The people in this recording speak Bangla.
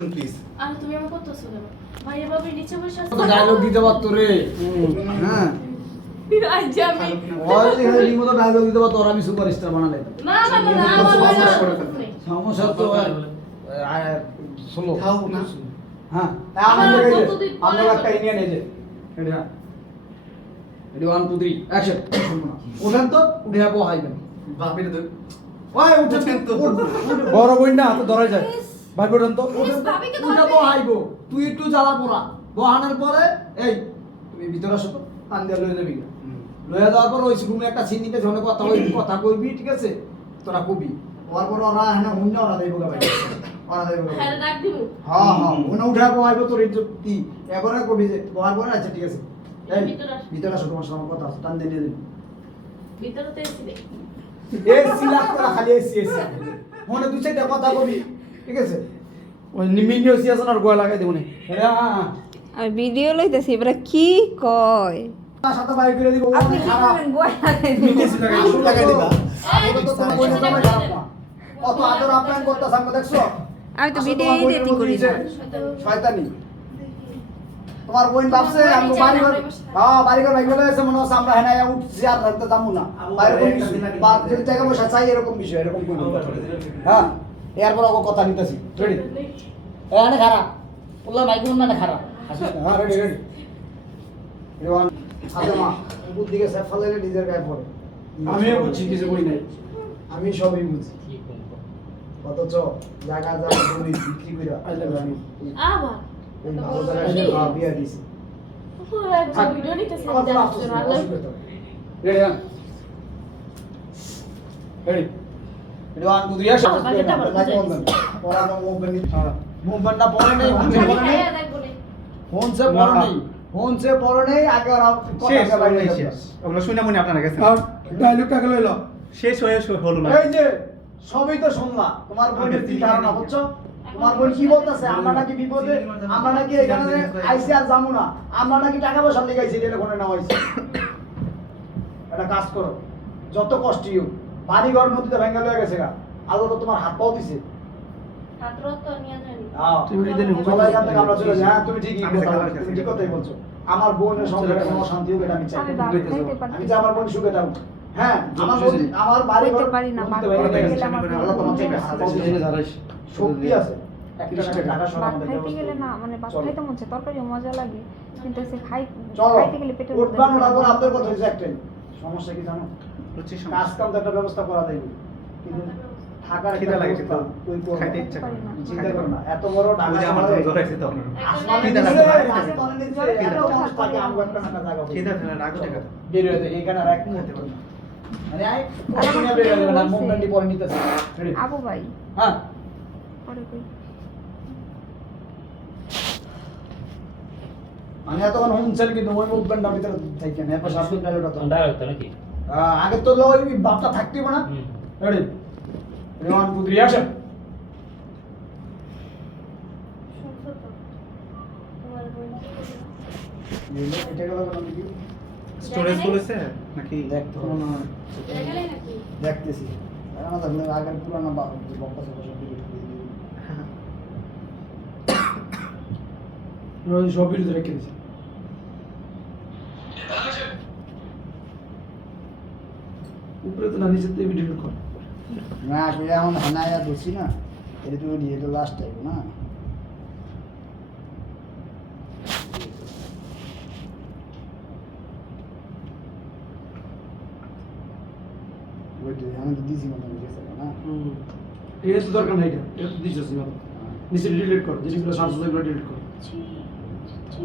প্লিজ আর তুমি আমাকে করতেছো কেন? ভাইয়া ভাবি নিচে বসে আছে। তো ডায়লগ দিতে পারতো রে। হ্যাঁ আজ আমি ওই যে রিমোট ডায়লগ দিতে পারতো আর আমি সুপারস্টার বানালে। না না না না আমার সমস্যা তো স্লো খাও না হ্যাঁ আমার আমরা কতদিন পরে আমরা একটা ইন্ডিয়ান এজে এটা রেডি 1 2 3 অ্যাকশন ওখান তো উঠে যাবো হাইবেন বাপের তো ওই উঠেছেন তো বড় বই না তো ধরা যায় ভাই বলেন তো ভাবিকে ধরবে। উঠাবো হাইবো তুই একটু জ্বালা পোড়া বহানোর পরে এই তুমি ভিতরে আসো তো টান দিয়ে লয়ে যাবি লয়ে যাওয়ার পর ওই রুমে একটা সিন নিতে জনে কথা ওই কথা কইবি ঠিক আছে তোরা কবি ওর পর ওরা হ্যাঁ হুন্না ওরা দেবো ভাই ওরা দেবো হ্যাঁ ডাক দিমু। হ্যাঁ হ্যাঁ ওনা উঠাবো হাইবো তোর ইজ্জত কি এবারে কবি যে বহার পরে আচ্ছা ঠিক আছে এই ভিতরে আসো। ভিতরে আসো তোমার সামনে কথা আছে টান দিয়ে নিয়ে যাবি ভিতরে তো এসি নেই। এসি লাগতো না খালি এসি এসি মনে দুই চারটা কথা কবি ঠিক আছে ওই নিমিনিও সিয়াসন আর গোয়া লাগাই দেবো নি হ্যাঁ হ্যাঁ আমি ভিডিও লইতেছি এবারে কি কয় তার সাথে বাইক করে দিব আপনি কি খারাপ করবেন গোয়া লাগাই দিবেন? নিতেছি লাগাই আসল লাগাই দিবা এই, তো তোমার বোনের জামাই খারাপ না অত আদর আপ্যায়ন করতে সামনে দেখছো আমি তো আসলে ভিডিও তোমার বোনের এডিটিং মধ্যে করি নিচে না শয়তানি তোমার বোন ভাবছে আমি বাড়িঘর হ্যাঁ বাড়িঘর ভাই বলে এসে মনে হচ্ছে আমরা হ্যাঁ উঠছি আর রাখতে যাবো না বাইরে বাদ যদি টাকা পয়সা চাই এরকম বিষয় এরকম করবো হ্যাঁ এরপর ওকে কথা নিতেছি রেডি এখানে খারাপ বললাম মাইক মানে খারাপ হ্যাঁ রেডি রেডি রেওয়ান আদমা বুদ্ধিকে সাফ ফলাইলে নিজের গায়ে পড়ে আমিও বুঝছি কিছু বই নাই আমি সবই বুঝি অথচ জায়গা জায়গা জমি বিক্রি করে আমি আবার এই ভালো জায়গায় বিয়া দিছি ও একটা ভিডিও নিতেছি আমার কোনো আফসোস নেই, অসুবিধা নেই। রেডি হ্যাঁ ready ready one two three action বাকিটা বলো, পড়া মুভমেন্টটা পড়ে নেই হ্যাঁ দেখবো নে। ফোন সে পড়ে নেই ফোন সে পড়ে নেই আগে আর শেষ কথা বাইরে শেষ শেষ ওগুলো শুনে মনে আপনারা গেছেন আর ডায়লগটাকে লইলো শেষ হয়ে হলো না এই যে সবই তো শুনলা তোমার বোনের কি ধারণা বুঝছো তোমার বোন কি বলতেছে আমরা নাকি বিপদে আমরা নাকি এখানে আইসি আর যাবো না আমরা নাকি টাকা পয়সা লেগাইছি এটা কোনে না হইছে একটা কাজ করো যত কষ্টই হোক বাড়ি ঘর নদীতে ভেঙে লয়ে গেছে গা আলো তো তোমার হাত পাও দিছে হাতরা তো নিয়ে যায়নি। তুমি এদিকে হুকুম সবাই এখান থেকে আমরা চলে যাই হ্যাঁ তুমি ঠিকই আমি কথা খাবার বলছো, তুমি খেয়েছি। ঠিক কথাই বলছো আমার বোনের সংসারে কোনো শান্তি হোক এটা আমি চাই আমি ভাত খাইতে পারছি আমি চাই আমার বোন সুখে থাকুক হ্যাঁ আমার বোন আমার বাড়ি ঘর খাইতে পারি না, নদীতে ভাত ভেঙে খাইতে গেছে। গেলে আমার আল্লাহ তোমার চোখে হাত পাও দিছে। দাঁড়াইস শক্তি আছে একটা টাকা সরা ভাত আমাদের খাইতে ব্যবস্থা গেলে না মানে ভাত চলো। খাইতে মন চায় তরকারি মজা লাগে কিন্তু সে চলো খাইতে গেলে পেটের মধ্যে উঠবান ওঠার পর আপনার কথা হচ্ছে একটাই সমস্যা কি জানো হচ্ছে কাজ কাম তো একটা ব্যবস্থা করা যাবে কিন্তু থাকার একটা খিদা লাগছে তো ব্যবস্থা ওই করবো খাইতে না। ইচ্ছা করে না চিন্তা করো না এত বড় ওই ঢাকা যে আমার শহরে জোর আছে তখন আসমানে খিদা নিচে, লাগছে আসমানে নিচে, খিদা এত লাগছে। মানুষ থাকে, আমগো একটা না একটা জায়গা পাই। খিদা ফেলে রাখো টাকা বের হয়ে যায়, এখানে আর এক মুহূর্ত না। মানে আয়, আর আমার তুমি বের হয়ে যাবে না, বলছে। মুভমেন্টই পরে নিতেছে। Ready? আবু ভাই হ্যাঁ, পরে কই মানে এতক্ষণ হুমছেন কিন্তু ওই মুভমেন্টটা ভিতরে থাকি না, এরপর শাসন ডায়লগটা তো। ডায়লগ তো নাকি আগে তো ওই ভাবটা থাকতেই না। Ready? Ready, 1 2 3 action. শুনছো তো? তোমার বোন কি বললো? এটা গেল বললাম কি? স্টোরেজ বলেছে নাকি দেখতে হবে না। এটা গেলে নাকি? দেখতেছি আমার তাহলে আগের পুরানো বক্তা সব ডিলিট করে দিই ওই সব ভিডিও রেখে দিছি উপরে তো না নিচে তো ভিডিও কর না আসলে এখন হানায়া দোষী না এটা তুমি দিয়ে তো লাস্ট টাইম না ওইটা আমি তো দিছি মনে হচ্ছে না এটা তো দরকার নাই এটা তো দিছিস না নিচে ডিলিট কর যেগুলো সার্চ সেগুলো ডিলিট কর ছি, ছি।